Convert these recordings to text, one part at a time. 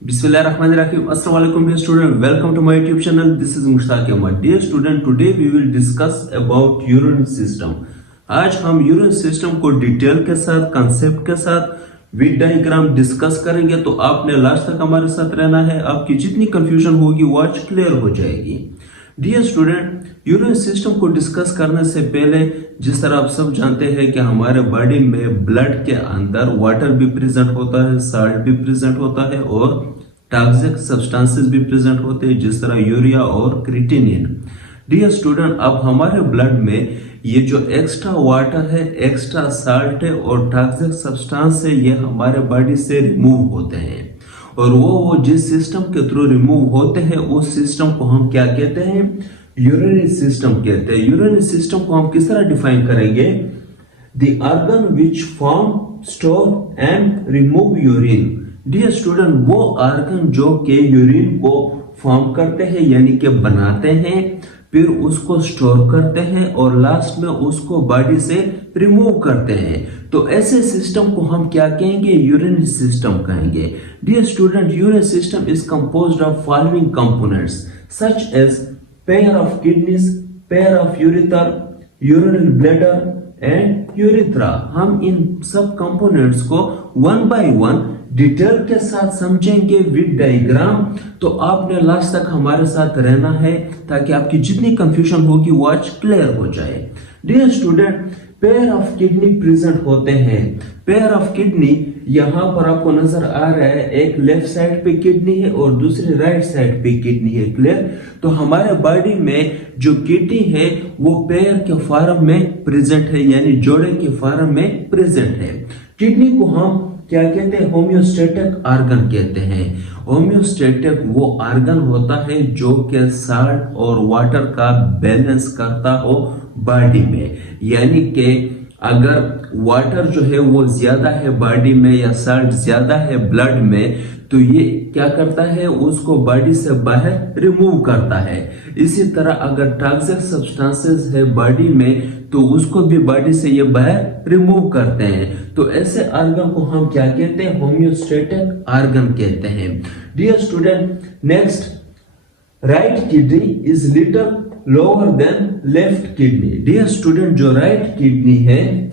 Bismillahirrahmanirrahim. Assalamualaikum dear student. Welcome to my YouTube channel. This is Mushtaq Ahmad. Dear student, today we will discuss about urinary system. आज हम urine system को detail के साथ, concept के साथ, with diagram discuss करेंगे। तो आपने लास्ट तक हमारे साथ रहना है। आपकी जितनी कंफ्यूजन होगी वो आज क्लियर हो जाएगी। डियर स्टूडेंट, यूरिन सिस्टम को डिस्कस करने से पहले जिस तरह आप सब जानते हैं कि हमारे बॉडी में ब्लड के अंदर वाटर भी प्रेजेंट होता है, साल्ट भी प्रेजेंट होता है और टॉक्सिक सब्सटेंसेस भी प्रेजेंट होते हैं जिस तरह यूरिया और क्रिएटिनिन। डियर स्टूडेंट, अब हमारे ब्लड में ये जो एक्स्ट्रा वाटर है, एक्स्ट्रा साल्ट है और टॉक्सिक सब्सटेंस है, ये हमारे बॉडी से रिमूव होते हैं। और वो जिस सिस्टम के थ्रू रिमूव होते हैं उस सिस्टम को हम क्या कहते हैं? यूरिनरी सिस्टम कहते हैं। यूरिनरी सिस्टम को हम किस तरह डिफाइन करेंगे? The organ which form, store and remove urine. Dear student, वो ऑर्गन जो के यूरिन को फॉर्म करते हैं यानी कि बनाते हैं, फिर उसको स्टोर करते हैं और लास्ट में उसको बॉडी से रिमूव करते हैं। तो ऐसे सिस्टम को हम क्या कहेंगे? यूरिनरी सिस्टम कहेंगे। Dear student, urinary system is composed of following components such as pair of kidneys, pair of ureter, urinary bladder and urethra. हम इन सब कंपोनेंट्स को वन बाय वन डिटेल के साथ समझेंगे विद डायग्राम। तो आपने लास्ट तक हमारे साथ रहना है ताकि आपकी जितनी कंफ्यूजन होगी वो आज क्लियर हो जाए। Dear student, pair of kidney present होते हैं। पेयर ऑफ किडनी यहां पर आपको नजर आ रहा है, एक लेफ्ट साइड पे किडनी है और दूसरी राइट साइड पे किडनी है। क्लियर? तो हमारे बॉडी में जो किडनी है वो पेयर के फॉर्म में प्रेजेंट है यानी जोड़े के फॉर्म में प्रेजेंट है। किडनी को हम क्या कहते हैं? होम्योस्टेटिक ऑर्गन कहते हैं। होम्योस्टेटिक वो ऑर्गन होता है जो कि साल्ट और वाटर का बैलेंस करता हो बॉडी में। यानी कि अगर वाटर जो है वो ज्यादा है बॉडी में या साल्ट ज्यादा है ब्लड में, तो ये क्या करता है? उसको बॉडी से बाहर रिमूव करता है। इसी तरह अगर टॉक्सिक सब्सटेंसेस है बॉडी में तो उसको भी बॉडी से ये बाहर रिमूव करते हैं। तो ऐसे ऑर्गन को हम क्या कहते हैं? होम्योस्टेटिक ऑर्गन कहते हैं। Dear student, next, right kidney is little lower than left kidney. Dear student, जो राइट किडनी है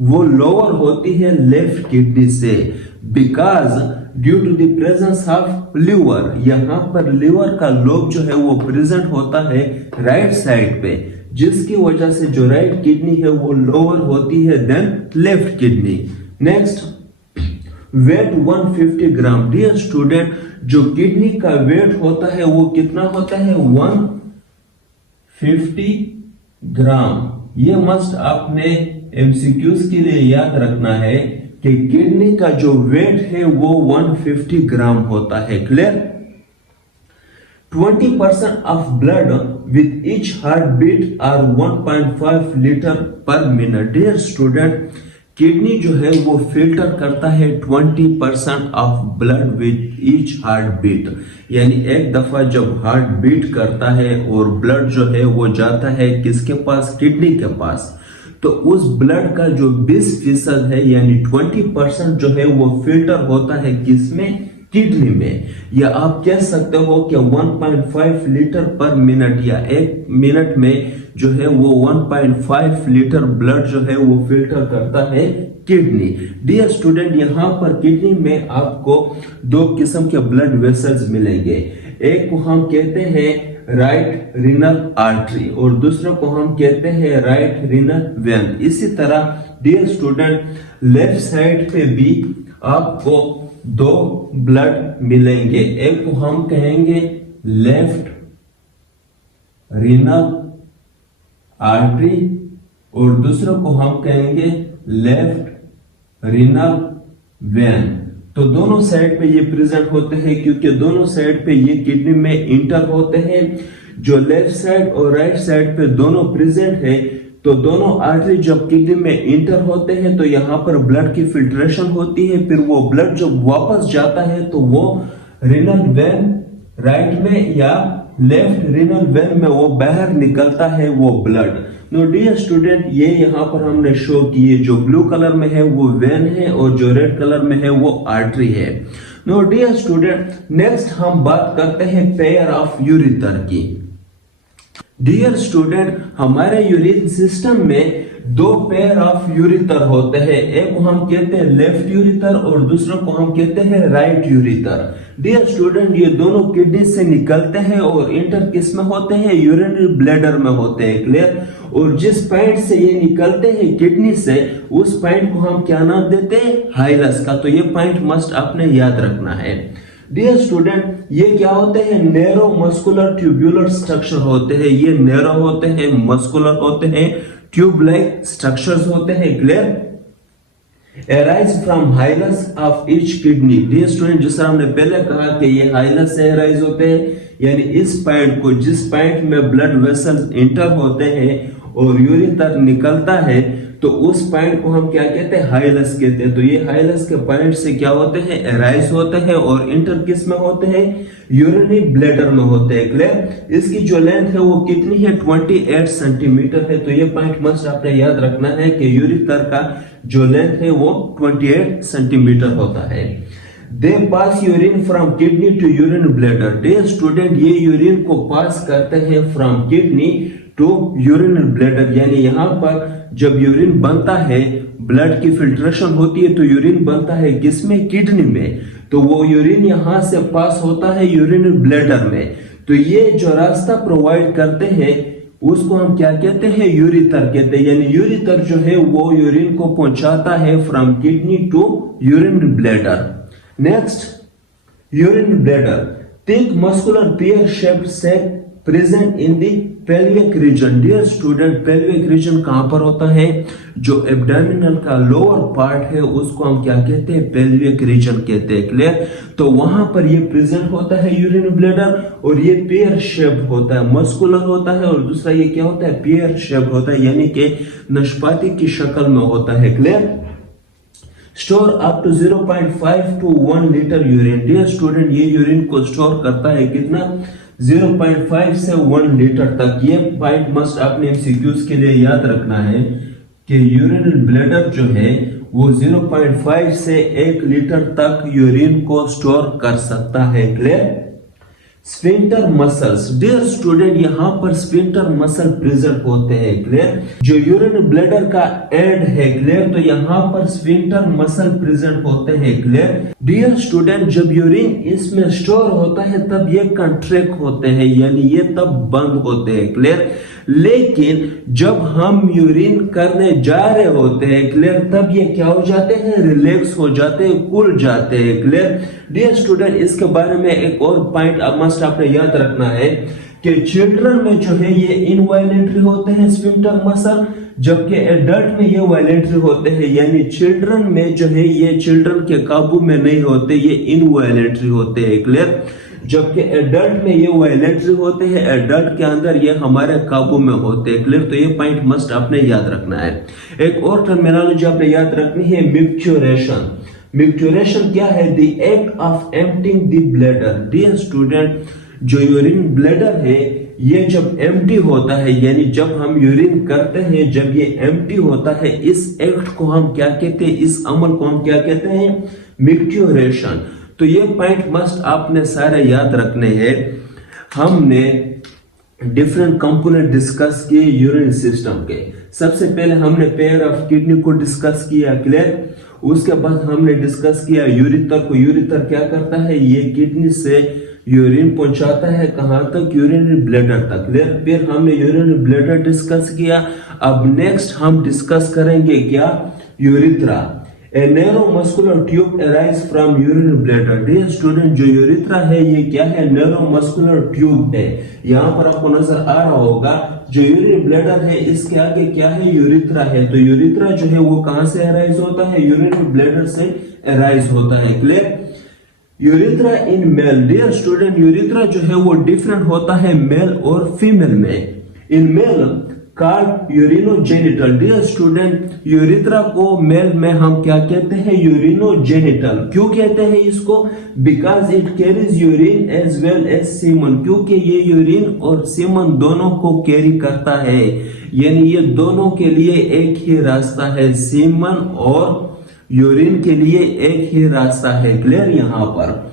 वो लोअर होती है लेफ्ट किडनी से, because due to the presence of liver. यहां पर लिवर का लोब जो है वो प्रेजेंट होता है राइट साइड पे, जिसकी वजह से जो राइट किडनी है वो लोअर होती है than left kidney. Next, weight 150 gram. Dear student, जो किडनी का वेट होता है वो कितना होता है? 150 ग्राम। ये मस्ट आपने एमसीक्यूज के लिए याद रखना है कि किडनी का जो वेट है वो 150 ग्राम होता है। Clear? 20% of blood with each heartbeat are 1.5 litre per minute. Dear student, kidney जो है वो फिल्टर करता है 20% of blood with each heart beat. यानी एक दफा जब हार्ट बीट करता है और ब्लड जो है वो जाता है किसके पास? किडनी के पास। तो उस ब्लड का जो 20% है यानी 20% जो है वो फिल्टर होता है किसमें? किडनी में। या आप कह सकते हो कि 1.5 लीटर पर मिनट या एक मिनट में जो है वो 1.5 लीटर ब्लड जो है वो फिल्टर करता है किडनी। डियर स्टूडेंट, यहाँ पर किडनी में आपको दो किस्म के ब्लड वेसल्स मिलेंगे। एक को हम कहते हैं राइट रीनल आर्टरी और दूसरे को हम कहते हैं राइट रीनल वेन। इसी तरह डियर स्टूडेंट, लेफ्ट साइड पे भी आपको दो ब्लड मिलेंगे। एक को हम कहेंगे लेफ्ट रीनल आर्टरी और दूसरे को हम कहेंगे लेफ्ट रीनल वेन। तो दोनों साइड पे ये प्रेजेंट होते हैं क्योंकि दोनों साइड पे ये किडनी में इंटर होते हैं। जो लेफ्ट साइड और राइट साइड पे दोनों प्रेजेंट है, तो दोनों आर्टरी जब किडनी में इंटर होते हैं तो यहाँ पर ब्लड की फिल्ट्रेशन होती है। फिर वो ब्लड जब वापस जाता है तो वो रीनल वेन राइट में या लेफ्ट रीनल वेन में वो बाहर निकलता है वो ब्लड। नो डियर स्टूडेंट, ये यहाँ पर हमने शो किए, जो ब्लू कलर में है वो वेन है और जो रेड कलर में है वो आर्टरी है। नो डियर स्टूडेंट, नेक्स्ट हम बात करते हैं पेयर ऑफ यूरिथर की। डियर स्टूडेंट, हमारे यूरिन सिस्टम में दो पेयर ऑफ यूरिथर होते हैं, एक को हम कहते हैं लेफ्ट यूरिथर और दूसरे को हम कहते हैं राइट यूरिथर। डियर स्टूडेंट, ये दोनों किडनी से निकलते हैं और इंटर किस में होते हैं, यूरिनरी ब्लैडर में होते हैं, क्लियर। और जिस पॉइंट से ये निकलते हैं किडनी से, उस पॉइंट को हम क्या नाम देते हैं, हाइलस का। तो ये पॉइंट मस्ट आपने याद रखना है। डियर स्टूडेंट, ये क्या होते हैं, नैरो मस्कुलर ट्यूबुलर स्ट्रक्चर होते हैं। ये नैरो होते हैं, मस्कुलर होते हैं, ट्यूब लाइक स्ट्रक्चर्स होते हैं, clear. arise from hilus of each kidney. Dear student, जिस तरह हमने पहले कहा कि ये हाइलस से arise होते हैं, यानी इस पॉइंट को, जिस पॉइंट में ब्लड वेसल्स इंटर होते हैं और यूरिथर निकलता है, तो उस पॉइंट को हम क्या कहते हैं, हाइलस कहते हैं। तो ये हाइलस के पॉइंट से क्या होते हैं, एराइज होते हैं और इंटर किस में होते हैं, यूरिनरी ब्लैडर में होते हैं, क्लियर। इसकी जो लेंथ है वो कितनी है, 28 सेंटीमीटर है। तो ये पॉइंट मस्ट आपने याद रखना है कि यूरिथर का जो लेंथ है वो 28 सेंटीमीटर होता है। They pass urine from kidney to urine bladder. Dear student, ये यूरिन को पास करते हैं from kidney to urine bladder, यानी यहाँ पर जब यूरिन बनता है, ब्लड की फिल्ट्रेशन होती है, तो यूरिन बनता है किसमें, किडनी में। तो वो यूरिन यहाँ से पास होता है यूरिन ब्लैडर में। तो ये जो रास्ता प्रोवाइड करते हैं उसको हम क्या कहते हैं, यूरिथर कहते हैं। यानी यूरिथर जो है वो यूरिन को पहुंचाता है from kidney to urine bladder. Next, urine bladder, thick muscular pear shaped sac present in the pelvic region. Dear student, pelvic region कहां पर होता है, जो एब्डोमिनल का लोअर पार्ट है उसको हम क्या कहते हैं, पेल्विक रीजन कहते हैं, क्लियर। तो वहां पर ये प्रेजेंट होता है यूरिन ब्लैडर और ये पेयर शेप्ड होता है, मस्कुलर होता है, और दूसरा ये क्या होता है, पेयर शेप्ड होता है, यानी कि नाशपाती की शक्ल में होता है, clear. Store up to 0.5 to 1 litre urine. Dear student, ये यूरिन को स्टोर करता है कितना, 0.5 से 1 लीटर तक। ये पॉइंट मस्ट आपने एमसीक्यूज के लिए याद रखना है कि यूरिन ब्लैडर जो है वो 0.5 से 1 लीटर तक यूरिन को स्टोर कर सकता है, clear. Sphincter muscles. Dear student, यहाँ पर स्फिंक्टर मसल प्रेजेंट होते हैं, क्लियर। जो यूरिन ब्लैडर का एंड है, क्लियर, तो यहाँ पर स्फिंक्टर मसल प्रेजेंट होते हैं, क्लियर। डियर स्टूडेंट, जब यूरिन इसमें स्टोर होता है तब ये कंट्रैक्ट होते हैं, यानी ये तब बंद होते हैं, क्लियर। लेकिन जब हम यूरिन करने जा रहे होते हैं, क्लियर, तब ये क्या हो जाते हैं, रिलैक्स हो जाते हैं, खुल जाते हैं, क्लियर। डियर स्टूडेंट, इसके बारे में एक और पॉइंट मस्ट आपने याद रखना है कि चिल्ड्रन में जो है ये इनवायलेंटरी होते हैं स्फिंक्टर मसल, जबकि एडल्ट में ये वायलेंटरी होते हैं। यानी चिल्ड्रन में जो है ये चिल्ड्रन के काबू में नहीं होते, ये इनवायलेंटरी होते हैं, क्लियर। जबकि एडल्ट में ये वायलेंटरी होते हैं, एडल्ट के अंदर ये हमारे काबू में होते हैं, क्लियर। तो ये पॉइंट मस्ट आपने याद रखना है। एक और टर्मिनोलॉजी आपने याद रखनी है, मिक्चुरेशन। मिक्चुरेशन क्या है, the act of emptying the bladder. Dear student, जो यूरिन ब्लैडर है ये जब एम्प्टी होता है, यानी जब हम यूरिन करते हैं, जब ये एम्प्टी होता है, इस एक्ट को हम क्या कहते हैं, इस अमल को हम क्या कहते हैं, मिक्चुरेशन। तो ये पॉइंट मस्ट आपने सारे याद रखने हैं। हमने डिफरेंट कंपोनेंट डिस्कस किए यूरिन सिस्टम के। सबसे पहले हमने पेयर ऑफ किडनी को डिस्कस किया, क्लियर। उसके बाद हमने डिस्कस किया यूरिथर को। यूरिथर क्या करता है, ये किडनी से यूरिन पहुंचाता है कहां तक, यूरिनरी ब्लैडर तक, क्लियर। फिर हमने यूरिनरी ब्लैडर डिस्कस किया। अब नेक्स्ट हम डिस्कस करेंगे क्या, urethra. A narrow muscular tube arise from urine bladder. Dear student, जो यूरिथ्रा है ये क्या है, नैरो मस्कुलर ट्यूब है। यहाँ पर आपको नजर आ रहा होगा जो यूरिन ब्लैडर है इसके आगे क्या है, यूरिथ्रा है। तो यूरिथ्रा जो है वो कहां से अराइज होता है, यूरिन ब्लैडर से अराइज होता है, clear. Urethra in male. Dear student, urethra जो है वो डिफरेंट होता है मेल और फीमेल में। In male called urinogenital. Dear student, urethra को मेल में हम क्या कहते हैं, यूरिनोजेनिटल। क्यों कहते हैं इसको, because it carries urine as well as semen. क्योंकि ये यूरिन और सीमन दोनों को कैरी करता है, यानी ये दोनों के लिए एक ही रास्ता है, सीमन और यूरिन के लिए एक ही रास्ता है, क्लियर। यहाँ पर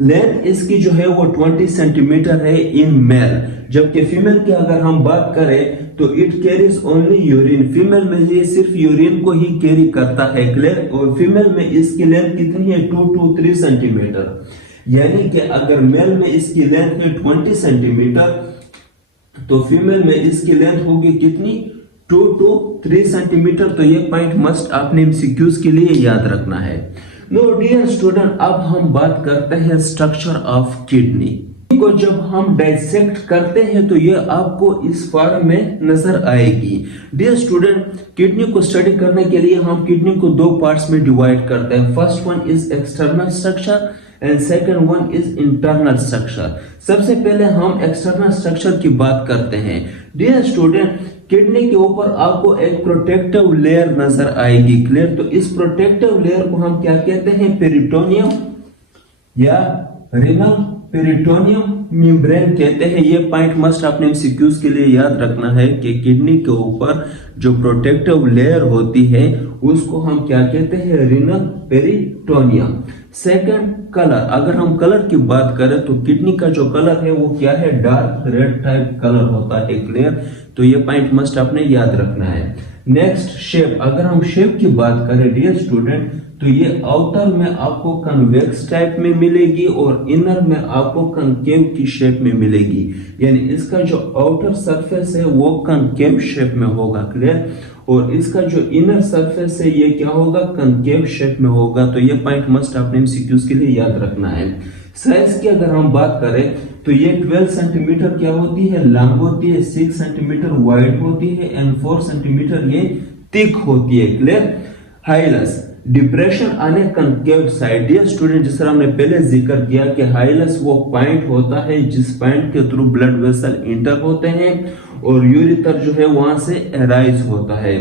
लेंथ इसकी जो है वो 20 सेंटीमीटर है इन मेल, जबकि फीमेल की अगर हम बात करें तो it carries only urine, female में ये सिर्फ यूरिन को ही कैरी करता है, क्लियर। और फीमेल में इसकी लेंथ कितनी है 2 to 3 सेंटीमीटर, यानी कि अगर मेल में इसकी लेंथ है 20 सेंटीमीटर तो फीमेल में इसकी लेंथ होगी कितनी 2 to 3 सेंटीमीटर। तो ये पॉइंट मस्ट आपने एमसीक्यूज के लिए याद रखना है। नो डियर स्टूडेंट, अब हम बात करते हैं स्ट्रक्चर ऑफ किडनी को। जब हम डाइसेक्ट करते हैं तो ये आपको इस फॉर्म में नजर आएगी। डियर स्टूडेंट, किडनी को स्टडी करने के लिए हम किडनी को दो पार्ट्स में डिवाइड करते हैं। First one is external structure and second one is internal structure. सबसे पहले हम एक्सटर्नल स्ट्रक्चर की बात करते हैं। डियर स्टूडेंट, किडनी के ऊपर आपको एक प्रोटेक्टिव लेयर नजर आएगी, क्लियर। तो इस प्रोटेक्टिव लेयर को हम क्या कहते हैं, पेरिटोनियम या रीनल पेरिटोनियम मेम्ब्रेन कहते हैं। ये पॉइंट मस्ट आपने एमसीक्यूज के लिए याद रखना है कि किडनी के ऊपर जो प्रोटेक्टिव लेयर होती है उसको हम क्या कहते हैं, रीनल पेरिटोनियम। Second, colour. अगर हम कलर की बात करें तो किडनी का जो कलर है वो क्या है, डार्क रेड टाइप कलर होता है, क्लियर। तो ये पॉइंट मस्ट आपने याद रखना है। Next, shape. अगर हम शेप की बात करें डियर स्टूडेंट तो ये आउटर में आपको कन्वेक्स टाइप में मिलेगी और इनर में आपको कनकेव की शेप में मिलेगी, यानी इसका जो आउटर सरफेस है वो कनकेव शेप में होगा, क्लियर। और इसका जो इनर सरफेस है ये क्या होगा, कनकेव शेप में होगा। तो ये पॉइंट मस्ट आपने एमसीक्यूज के लिए याद रखना है। साइज की अगर हम बात करें तो ये 12 सेंटीमीटर क्या होती है, लंब होती है, 6 सेंटीमीटर वाइड होती है एंड 4 सेंटीमीटर ये थिक होती है, क्लियर। हाइलस, डिप्रेशन आने कनकेव साइड। डियर स्टूडेंट, जिस तरह हमने पहले जिक्र किया कि हाइलस वो पॉइंट होता है जिस पॉइंट के थ्रू ब्लड वेसल इंटर होते हैं और यूरिटर जो है वहां से अराइज होता है।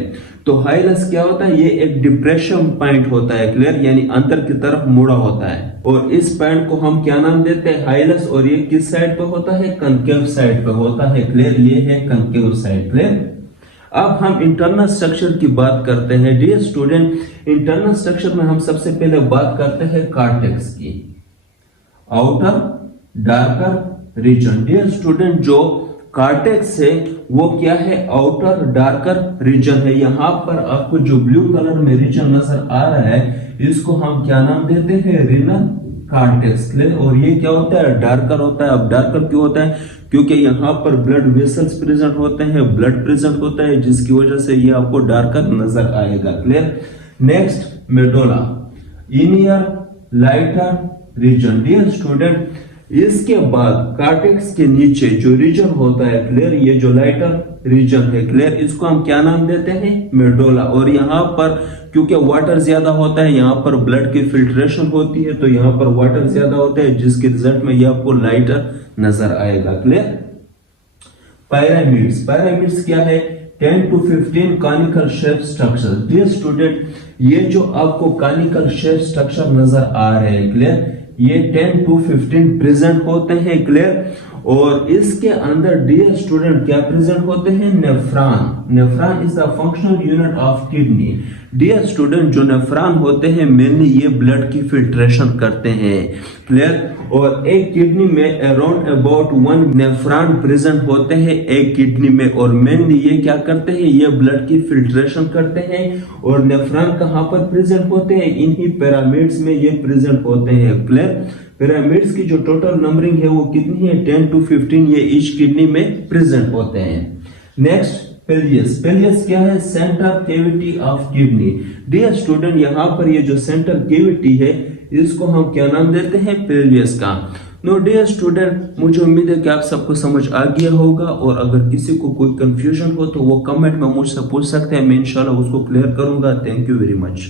तो हाइलस क्या होता है, ये एक डिप्रेशन पॉइंट होता है, क्लियर, यानी अंदर की तरफ मुड़ा होता है। और इस पॉइंट को हम क्या नाम देते हैं, हाइलस। और ये किस साइड पे होता है, कनकेव साइड पे होता है, क्लियर। ये है कनकेव साइड, क्लियर। अब हम इंटरनल स्ट्रक्चर की बात करते हैं। डियर स्टूडेंट, इंटरनल स्ट्रक्चर में हम सबसे पहले बात करते हैं कार्टेक्स की, outer darker region. Dear student, जो कार्टेक्स है वो क्या है, आउटर डार्कर रीजन है। यहाँ पर आपको जो ब्लू कलर में रीजन नजर आ रहा है इसको हम क्या नाम देते हैं, रीनल कार्टेक्स, क्लियर। और ये क्या होता है, डार्कर होता है। अब डार्कर क्यों होता है, क्योंकि यहाँ पर ब्लड वेसल्स प्रेजेंट होते हैं, ब्लड प्रेजेंट होता है, जिसकी वजह से ये आपको डार्कर नजर आएगा, clear. Next, medulla, inner lighter region. Dear student, इसके बाद कार्टेक्स के नीचे जो रीजन होता है, क्लियर, ये जो लाइटर रीजन है, क्लियर, इसको हम क्या नाम देते हैं, मेडोला। और यहाँ पर क्योंकि वाटर ज्यादा होता है, यहाँ पर ब्लड की फिल्ट्रेशन होती है, तो यहाँ पर वाटर ज्यादा होता है, जिसके रिजल्ट में ये आपको लाइटर नजर आएगा, क्लियर। पिरामिड्स, पिरामिड्स क्या है, 10 to 15 conical shape structure. Dear student, ये जो आपको कॉनिकल शेप स्ट्रक्चर नजर आ रहे हैं, क्लियर, ये 10 to 15 प्रेजेंट होते हैं, क्लियर। और इसके अंदर डियर स्टूडेंट क्या प्रेजेंट होते हैं, nephron. Nephron is the functional unit of kidney. Dear student, जो नेफ्रॉन होते हैं मेनली ये ब्लड की फिल्ट्रेशन करते हैं, क्लियर। और एक किडनी में अराउंड अबाउट 1 नेफ्रॉन प्रेजेंट होते हैं एक किडनी में, और मेनली ये क्या करते हैं, ये ब्लड की फिल्ट्रेशन करते हैं। और नेफ्रॉन कहाँ पर प्रेजेंट होते हैं, इन्हीं पिरामिड्स में ये प्रेजेंट होते हैं, क्लियर। पिरामिड्स की जो टोटल नंबरिंग है वो कितनी है, 10 to 15 ये ईच किडनी में प्रेजेंट होते हैं। नेक्स्ट, पेलियस। पेलियस क्या है, centre cavity of kidney. Dear student, यहाँ पर ये जो सेंटर कैविटी है इसको हम क्या नाम देते हैं, पेलियस का। नो डियर स्टूडेंट, मुझे उम्मीद है कि आप सबको समझ आ गया होगा। और अगर किसी को कोई कंफ्यूजन हो तो वो कमेंट में मुझसे पूछ सकते हैं, मैं इंशाल्लाह उसको क्लियर करूंगा। Thank you very much.